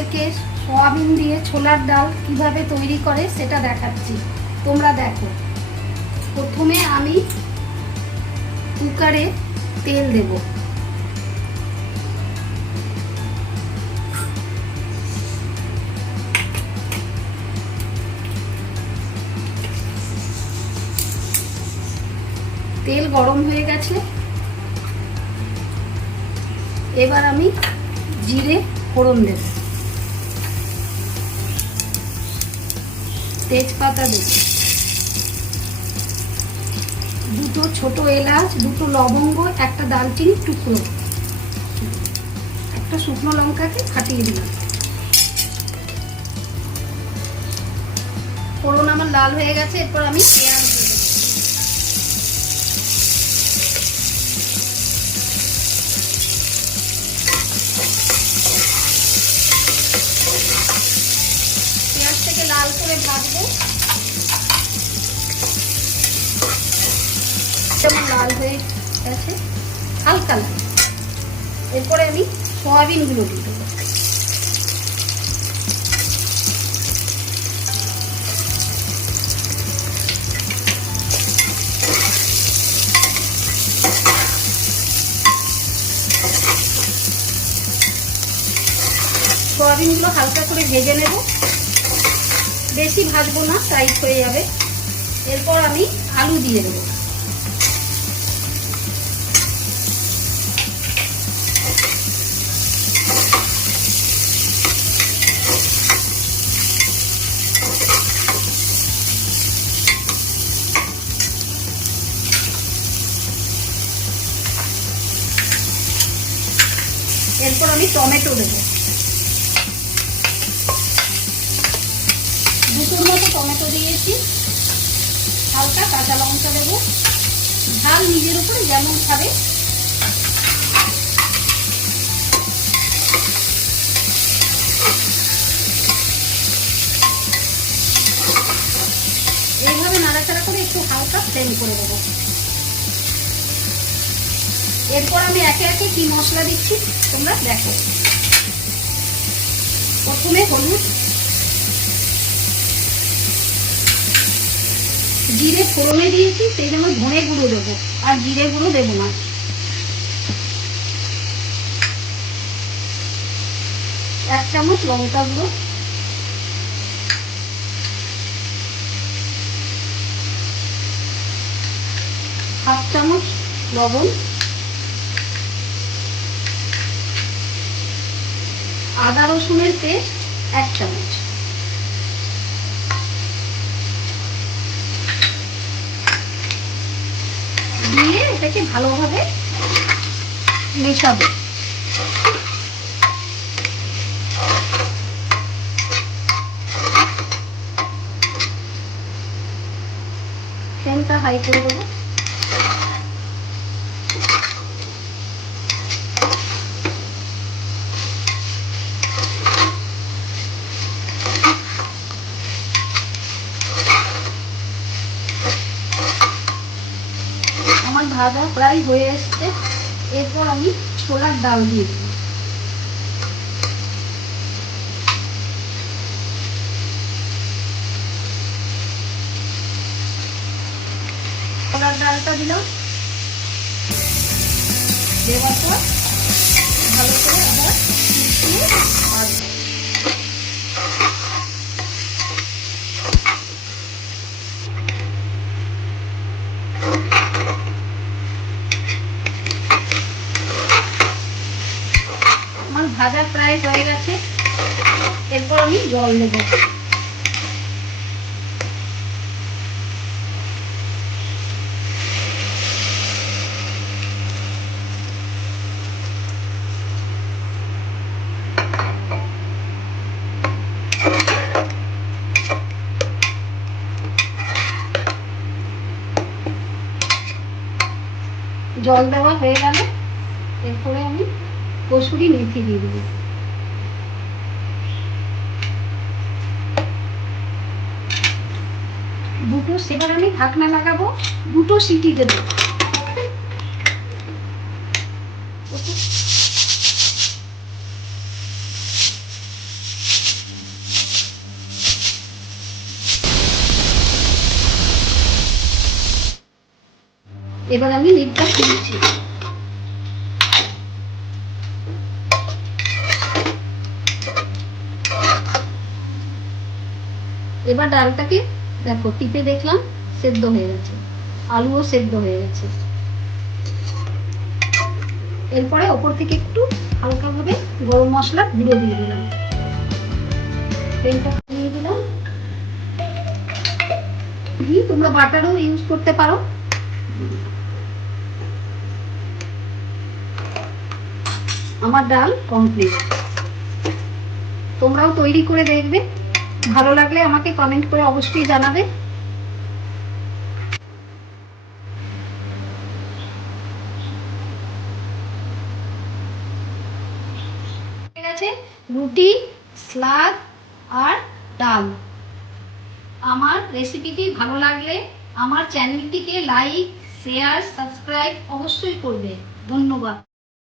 তোমাদেরকে সয়াবিন দিয়ে ছোলার ডাল কিভাবে তৈরি করে সেটা দেখাচ্ছি, তোমরা দেখো। প্রথমে আমি কুকারে তেল দেব। তেল গরম হয়ে গেছে, এবার আমি জিরে ফোড়ন দেব, তেজপাতা দেব, দুটো ছোট এলাচ, দুটো লবঙ্গ, একটা দারচিনি টুকরো, একটা শুকনো লঙ্কাকে ফাটিয়ে দিলাম। ফোড়ন আমার লাল হয়ে গেছে, এরপর আমি পেঁয়াজ দেব। পেঁয়াজটাকে লাল করে ভাজবো। যেমন লাল হয়ে গেছে, হালকা লাল। এরপরে আমি সয়াবিনগুলো দিয়ে দেবো। সয়াবিনগুলো হালকা করে ভেজে নেব, বেশি ভাজবো না, টাইট হয়ে যাবে। এরপর আমি আলু দিয়ে দেবো। এরপর আমি টমেটো দেবো, দুটোর মতো টমেটো দিয়েছি। হালকা কাঁচা লঙ্কা দেবো, ঝাল নিজের উপরে যেমন খাবে। এইভাবে নাড়াচাড়া করে একটু হালকা ফ্লেম করে দেবো। এরপর আমি একে একে কি মশলা দিচ্ছি তোমরা দেখো। প্রথমে হলুদ, জিরে ফোড়নে দিয়েছি, সেই জন্য ধনে গুঁড়ো দেবো, আর জিরে গুঁড়ো দেবো না। এক চামচ লঙ্কা গুঁড়ো, হাফ চামচ লবণ, আদা রসুনের পেস্ট 1 চামচ, দিয়ে এটাকে ভালোভাবে মেশাবো। ফ্লেমটা হাই করে দেবো। আমার ভাজা প্রায় হয়ে এসছে, এরপর আমি ছোলার ডাল দিয়ে দেবো। ছোলার ডালটা দিলাম, দেওয়ার পর ভালো করে আবার মিশিয়ে ভাজবো। আমার ভাজা প্রায় হয়ে গেছে, এরপর আমি জল দেব। জল দেওয়া হয়ে গেল, এরপরে আমি কসুরি মেথি দিয়ে দেবো। দুটো, সেবার আমি ঢাকনা লাগাবো, দুটো সিটি দেবো। এবার আমি লিডটা খুলছি। এবার ডালটাকে দেখো টিপে দেখলাম সেদ্ধ হয়ে গেছে, আলুও সেদ্ধ হয়ে গেছে। এরপরে ওপর থেকে একটু হালকাভাবে গরম মশলা গুঁড়ো দিয়ে দিলাম, তেলটা দিয়ে দিলাম। তোমরা বাটারও ইউজ করতে পারো। আমার ডাল কমপ্লিট, তোমরাও তৈরি করে দেখবে, ভালো লাগলে আমাকে কমেন্ট করে অবশ্যই জানাবে। ঠিক আছে, রুটি, স্যালাড আর ডাল। আমার রেসিপিটি ভালো লাগলে আমার চ্যানেলটিকে লাইক, শেয়ার, সাবস্ক্রাইব অবশ্যই করবে। ধন্যবাদ।